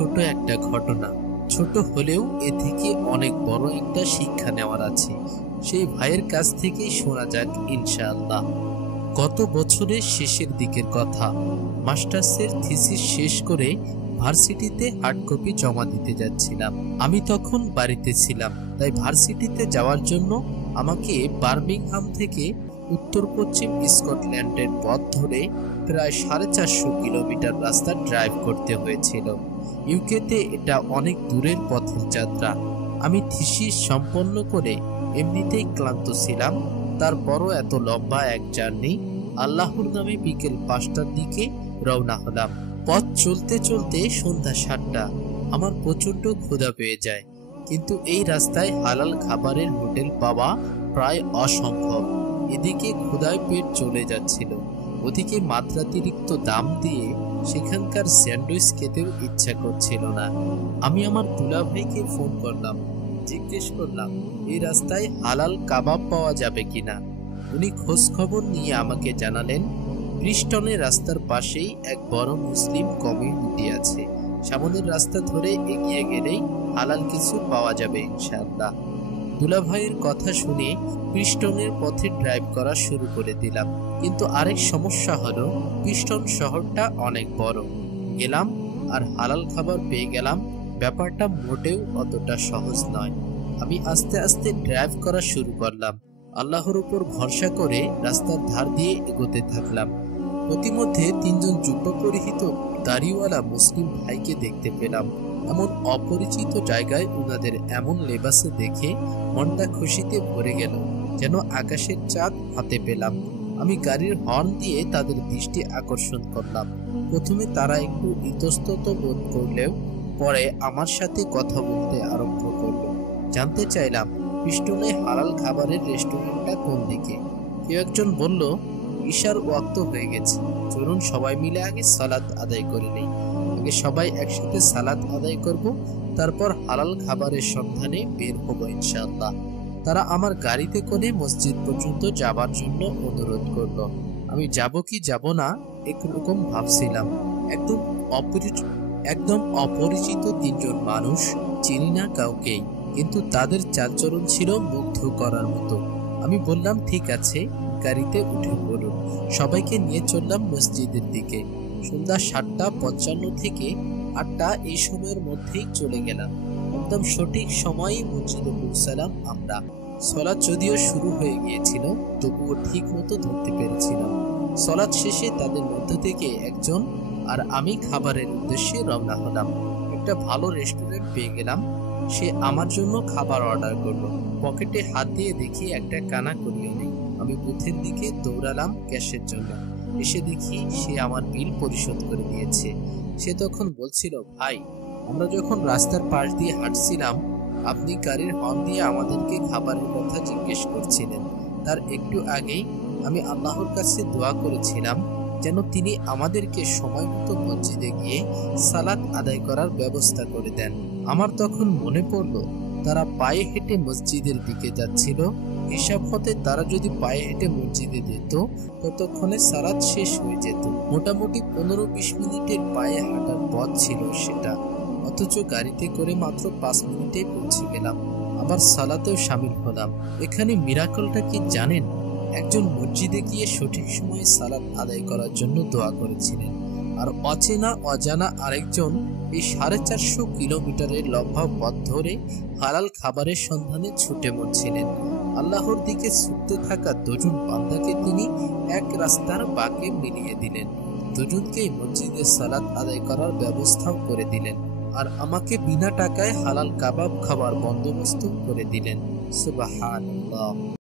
ছোট একটা ঘটনা, ছোট হলেও এ থেকে অনেক বড় একটা শিক্ষা নেওয়ার আছে। সেই ভাইয়ের কাছ থেকেই শোনা যাক ইনশাআল্লাহ। গত বছরের শেষের দিকের কথা, মাস্টার্সের থিসিস শেষ করে ভার্সিটিতে হার্ড কপি জমা দিতে যাচ্ছিলাম। আমি তখন বাড়িতে ছিলাম, তাই ভার্সিটিতে যাওয়ার জন্য আমাকে বার্মিংহাম থেকে উত্তর পশ্চিম স্কটল্যান্ডের পথ ধরে প্রায় 450 কিলোমিটার রাস্তা ড্রাইভ করতে হয়েছিল। ইউকেতে এটা অনেক দূরের পথের যাত্রা। আমি থিসিস সম্পন্ন করে এমনিতেই ক্লান্ত ছিলাম, তারপরও এত লম্বা এক জার্নি। আল্লাহর নামে বিকেল 5টার দিকে রওনা হলাম। পথ চলতে চলতে সন্ধ্যা 7টা। আমার প্রচন্ড ক্ষুধা পেয়ে যায়, কিন্তু এই রাস্তায় হালাল খাবারের হোটেল পাওয়া প্রায় অসম্ভব। এদিকে ক্ষুধায় পেট চলে যাচ্ছিল, ওদিকে মাত্রাতিরিক্ত দাম দিয়ে সেখানকার স্যান্ডউইচ খেতেও ইচ্ছা করছিল না। আমি আমার দুলাভাইকে ফোন করলাম, জিজ্ঞেস করলাম এই রাস্তায় হালাল কাবাব পাওয়া যাবে কিনা। উনি খোঁজ খবর নিয়ে আমাকে জানালেন ব্রিস্টনের রাস্তার পাশেই এক বড় মুসলিম কমিউনিটি আছে, সামনের রাস্তা ধরে এগিয়ে গেলেই হালাল কিছু পাওয়া যাবে ইনশাআল্লাহ। দুলাভাইয়ের কথা শুনে ব্রিস্টনের পথে ড্রাইভ করা শুরু করে দিলাম। কিন্তু আরেক সমস্যা হলো ব্রিস্টন শহরটা অনেক বড়। গেলাম আর হালাল খাবার পেয়ে গেলাম, ব্যাপারটা মোটেও অতটা সহজ নয়। আমি আস্তে আস্তে ড্রাইভ করা শুরু করলাম, আল্লাহর উপর ভরসা করে রাস্তার ধার দিয়ে এগোতে থাকলাম। প্রতিমধ্যে 3জন জুব্বা পরিহিত দাড়িওয়ালা মুসলিম ভাইকে দেখতে পেলাম। এমন অপরিচিত জায়গায় উনাদের এমন লেবাসে দেখে মনটা খুশিতে ভরে গেল, যেন আকাশের চাঁদ হাতে পেলাম। আমি গাড়ির হর্ন দিয়ে তাদের দৃষ্টি আকর্ষণ করলাম। প্রথমে তারা একটু ইতস্তত বোধ করলেও পরে আমার সাথে কথা বলতে আরম্ভ করলো। জানতে চাইলাম ব্রিস্টনে হালাল খাবারের রেস্টুরেন্টটা কোন দিকে। কেউ একজন বলল ঈশার ওয়াক্ত হয়ে গেছে, চলুন সবাই মিলে আগে সালাত আদায় করে নেই। আগে সবাই একসাথে সালাত আদায় করব, তারপর হালাল খাবারের সন্ধানে বের হবো ইনশাআল্লাহ। তারা আমার গাড়িতে করে মসজিদ পর্যন্ত যাবার জন্য অনুরোধ করলো। আমি যাব কি যাব না একরকম ভাবছিলাম। একদম অপরিচিত 3জন মানুষ, চিনি না কাউকেই, কিন্তু তাদের চালচরণ ছিল মুগ্ধ করার মতো। আমি বললাম ঠিক আছে, গাড়িতে উঠে পড়ুন। সবাইকে নিয়ে চললাম মসজিদের দিকে। সন্ধ্যা 7:55 থেকে 8টা এই সময়ের মধ্যেই চলে গেলাম। একদম সঠিক সময়ে মসজিদে পৌঁছালাম আমরা। সলাৎ যদিও শুরু হয়ে গিয়েছিল, তবুও ঠিক মতো ধরতে পেরেছিলাম। সলাৎ শেষে তাদের মধ্য থেকে একজন আর আমি খাবারের উদ্দেশ্যে রওনা হলাম। একটা ভালো রেস্টুরেন্ট পেয়ে গেলাম। সে আমার জন্য খাবার অর্ডার করলো। পকেটে হাত দিয়ে দেখি একটা কানা করিয়ে নেই। আমি বুথের দিকে দৌড়ালাম ক্যাশের জন্য। এসে দেখি সে আমার বিল পরিশোধ করে দিয়েছে। সে তখন বলছিল, ভাই, আমরা যখন রাস্তার পাশ দিয়ে হাঁটছিলাম আপনি গাড়ির হর্ন দিয়ে আমাদেরকে খাবারের কথা জিজ্ঞেস করছিলেন। তার একটু আগেই আমি আল্লাহর কাছে দোয়া করেছিলাম যেন তিনি আমাদেরকে সময় মতো মসজিদে গিয়ে সালাত আদায় করার ব্যবস্থা করে দেন। আমার তখন মনে পড়ল তারা পায়ে হেঁটে মসজিদের দিকে যাচ্ছিল। হিসাব হতে তারা যদি পায়ে হেঁটে মসজিদে যেত ততক্ষণে সালাত শেষ হয়ে যেত। মোটামুটি 15-20 মিনিটের পায়ে হাঁটার পথ ছিল সেটা, অথচ গাড়িতে করে মাত্র 5 মিনিটে পৌঁছে গেলাম। আবার সালাতেও শামিল হলাম। এখানে মিরাকলটা কি জানেন? একজন মসজিদে গিয়ে সঠিক সময়ে সালাত আদায় করার জন্য দোয়া করেছিলেন, আর অচেনা অজানা আরেকজন এই 450 কিলোমিটারের লম্বা পথ ধরে হালাল খাবারের সন্ধানে ছুটে মরছিলেন। আল্লাহর দিকে ছুটতে থাকা 2জন বান্দাকে তিনি এক রাস্তার বাঁকে মিলিয়ে দিলেন। 2জনকেই মসজিদে সালাত আদায় করার ব্যবস্থাও করে দিলেন, আর আমাকে বিনা টাকায় হালাল কাবাব খাবার বন্দোবস্ত করে দিলেন। সুবহানাল্লাহ।